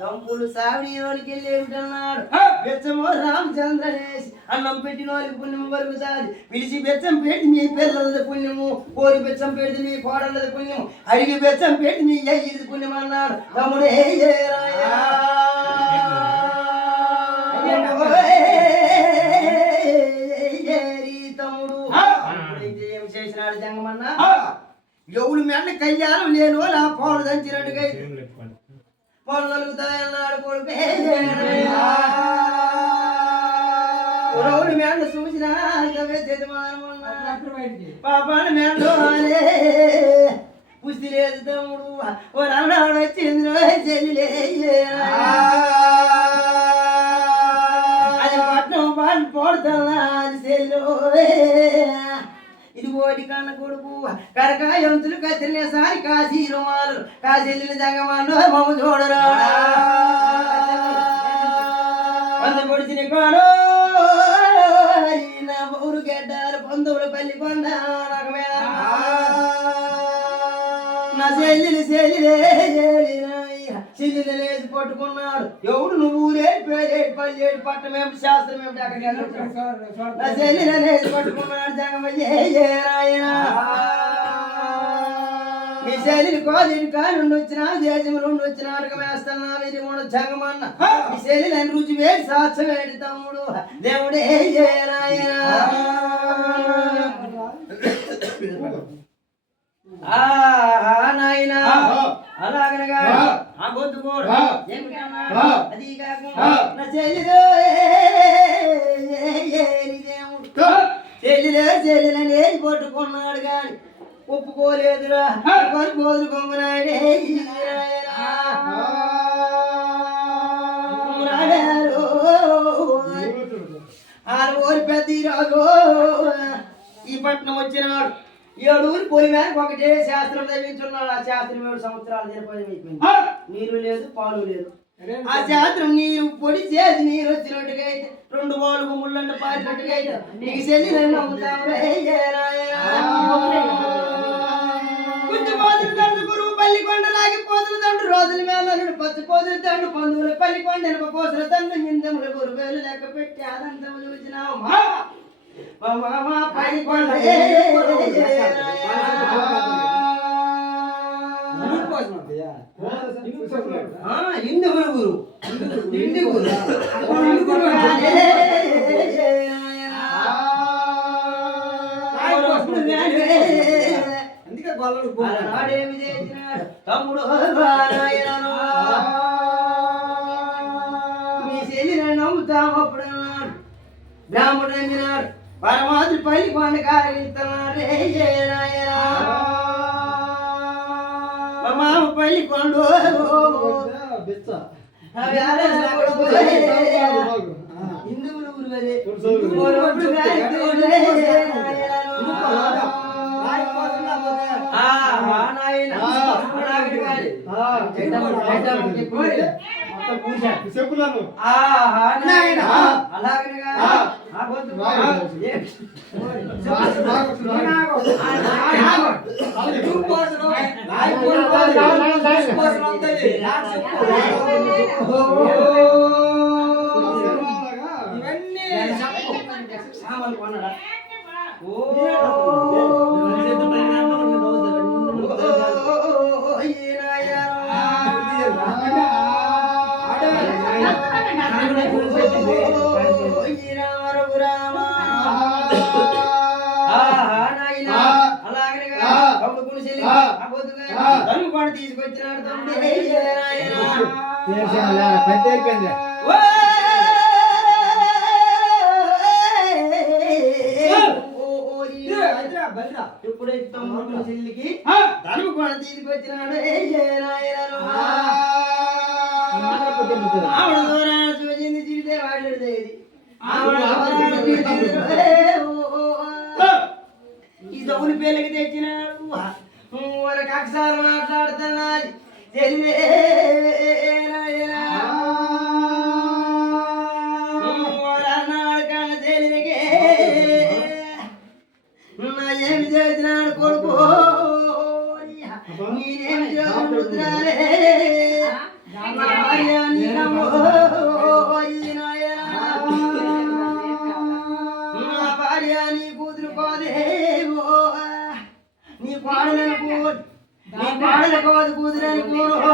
గంపులు సావిడి వాళ్ళకి వెళ్ళేమిటన్నాడు బెచ్చమో రామచంద్రనేసి అన్నం పెట్టిన వాళ్ళకి పుణ్యము కలుగుతాది పిలిచి బెచ్చం పెట్టి మీ పిల్లలది పుణ్యము కోరి బెచ్చం పెడితే మీ కోడలది పుణ్యము అడిగి బెచ్చం పెట్టి మీ అయ్యిది పుణ్యం అన్నాడు తమ్ముడే తమ్ముడు ఏం చేసినాడు జంగమన్నా ఎవడు మెండ కళ్యాణం లేని వాళ్ళు ఆ పౌరు దంచినట్టుగా పౌరు కలుగుతాయన్నాడు కొడుకు రౌడు మెండ చూసినా పాపాన్ని మెండు అనే పుష్టి లేదు తమ్ముడు ఓ నాడు వచ్చింది చెల్లి అది పట్నం పాటు పోడుతున్నా అది చెల్లు ఇది ఓటి కన్న కొడుకు కరకాయంతులు కత్తిరినేసారి కాశీ రుమాలు కాశీలిన జగమాను మమ్మ చూడరా వంద పొడిచిన కాడు నా ఊరు గడ్డారు పందువుల పల్లి కొండ నా చెల్లిని లేచి పట్టుకున్నాడు ఎవడు నువ్వు ఊరేటి పేరేటి పల్లెటి పట్టం ఏమిటి శాస్త్రం ఏమిటి అక్కడికి నా చెల్లిని లేచి పట్టుకున్నాడు జగమయ్యేరాయన మీ చెల్లిని కోదిని కానుండి వచ్చినా దేశం నుండి వచ్చిన ఆటకం వేస్తున్నా ఇది మూడు జగమన్న మీ చెల్లిని రుచి వేడి సాక్ష్యం వేడి తమ్ముడు దేవుడే రాయన నాయనా అలాగనగా ఆ గొంతు కూడా అది కాకుండా నా చెల్లిదో చెల్లిదని పట్టుకున్నాడు కానీ ఒప్పుకోలేదురా పోదు కొంగునాడే ఆరు పెద్ద రాజు ఈ పట్నం వచ్చినాడు 7 ఊరు పోలి మేరకు ఒకటే శాస్త్రం చదివించున్నాడు ఆ శాస్త్రం 7 సంవత్సరాలు అయిపోయింది నీరు లేదు పాలు లేదు ఆ శాస్త్రం నీరు పొడి చేసి నీరు వచ్చినట్టుగా అయితే 2 బాలుగు ముళ్ళంట పారినట్టుగా అయితే నీకు చెల్లి నన్ను గురువు పల్లి కొండ లాగి పోతుల తండ్రి రోజుల మేనలుడు పచ్చి పోతుల తండ్రి పందువుల పల్లి కొండ ఎనప పోసుల తండ్రి నిందముల గురువేలు లెక్క పెట్టి ఆనందము చూసినావు పల్లి కొండ ఇందు గురు ఇందు గురు అందుకే గొల్లడు చేసినాడు తమ్ముడు మీ చెల్లి నమ్ముతాము అప్పుడు అన్నాడు బ్రాహ్మణుడు నమ్మినాడు పరమాత్రి పల్లి కొండ కారగిస్తున్నాడు మామ పల్లి కొండు హిందువులు చెప్పులను ఇవన్నీ సామాన్లు కొన్నాడా తీసుకొచ్చినాడు ఎప్పుడైతే తమ్ముడు చెల్లికి ధనుము కూడా తీసుకొచ్చినాడు ఆవిడ దూరాన చూసింది చిరితే వాడేది ఈ దౌని పేర్లకి తెచ్చినాడు వాళ్ళకి అక్షరాలు మాట్లాడుతున్నది చెల్లి అన్నాడు కన్నా చెల్లికి నా ఏమి చేసినాడు కొడుకు రుద్రాలే నా భార్య నీనమ్మో ఈ నాయనా నా భార్య నీ కూతురు కోదేవో నీ పాడలకు కూతురని కోను